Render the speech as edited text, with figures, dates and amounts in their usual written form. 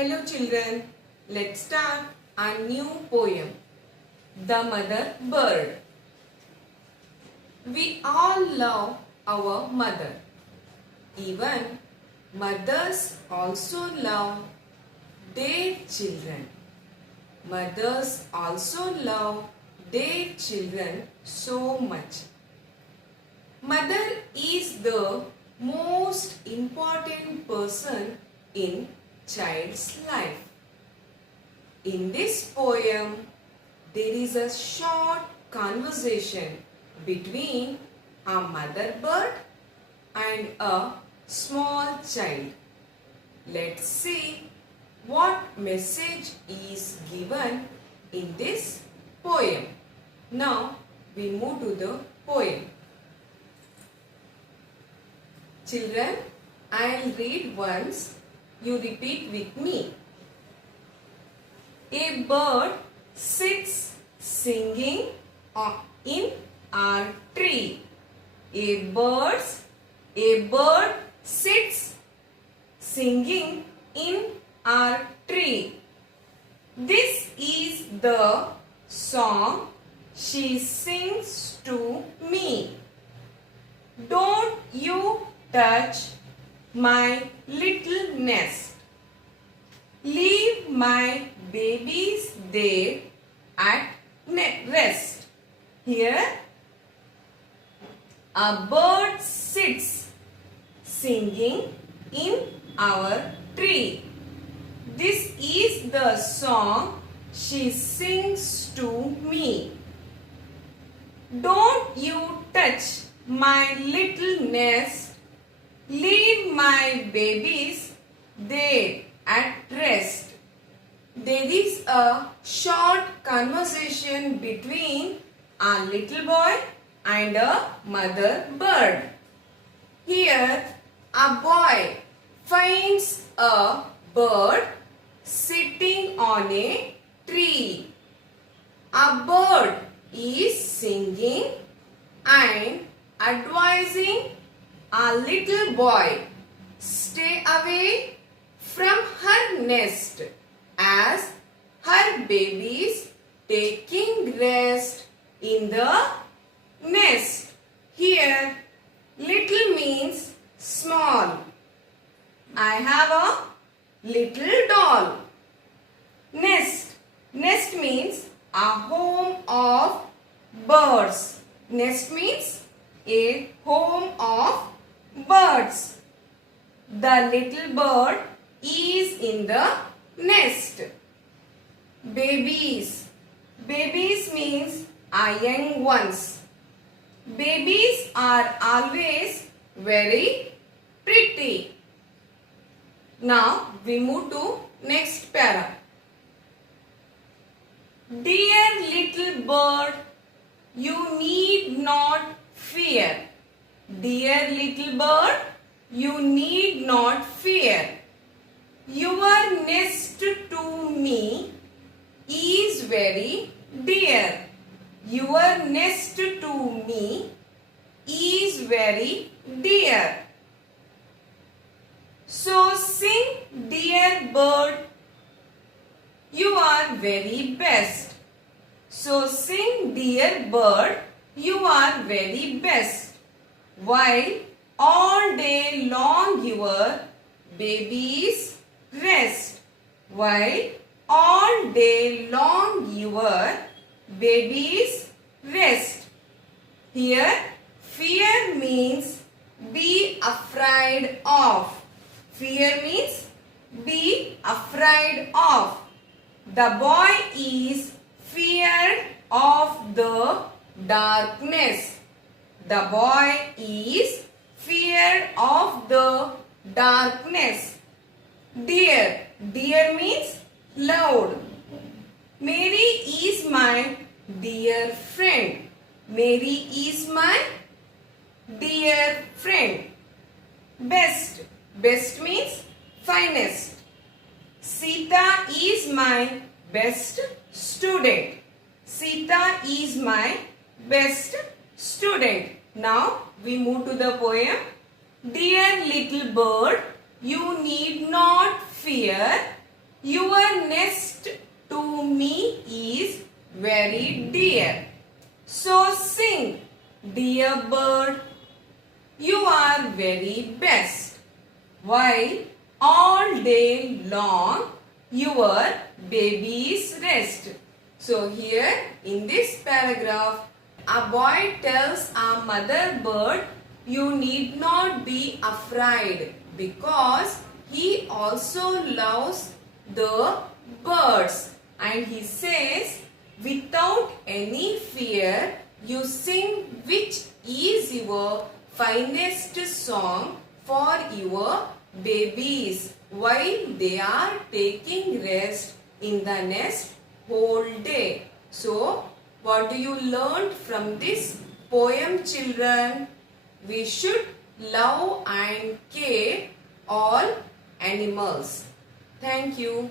Hello children, let's start a new poem, The Mother Bird. We all love our mother. Even mothers also love their children. Mothers also love their children so much. Mother is the most important person in child's life. In this poem, there is a short conversation between a mother bird and a small child. Let's see what message is given in this poem. Now we move to the poem. Children, I'll read once. You repeat with me. A bird sits singing in a tree. A bird sits singing in a tree. This is the song she sings to me. Don't you touch my little nest. Leave my babies there at rest. Here a bird sits singing in our tree. This is the song she sings to me. Don't you touch my little nest. Leave my babies there at rest. There is a short conversation between a little boy and a mother bird. Here, a boy finds a bird sitting on a tree. A bird is singing and advising a little boy, stay away from her nest as her babies taking rest in the nest. Here, little means small. I have a little doll. Nest. Nest means a home of birds. Nest means a home of birds. The little bird is in the nest. Babies. Babies means young ones. Babies are always very pretty. Now we move to next para. Dear little bird, you need not fear. Dear little bird, you need not fear. Your nest to me is very dear. Your nest to me is very dear. So sing, dear bird, you are very best. So sing, dear bird, you are very best. While all day long your babies rest. While all day long your babies rest. Here, fear means be afraid of. Fear means be afraid of. The boy is feared of the darkness. The boy is feared of the darkness. Dear. Dear means loud. Mary is my dear friend. Mary is my dear friend. Best. Best means finest. Sita is my best student. Sita is my best student. Now we move to the poem. Dear little bird, you need not fear. Your nest to me is very dear. So sing, dear bird, you are very best. While all day long your babies rest. So here in this paragraph, a boy tells a mother bird, you need not be afraid because he also loves the birds. And he says, without any fear, you sing which is your finest song for your babies while they are taking rest in the nest whole day. So, what do you learn from this poem, children? We should love and care all animals. Thank you.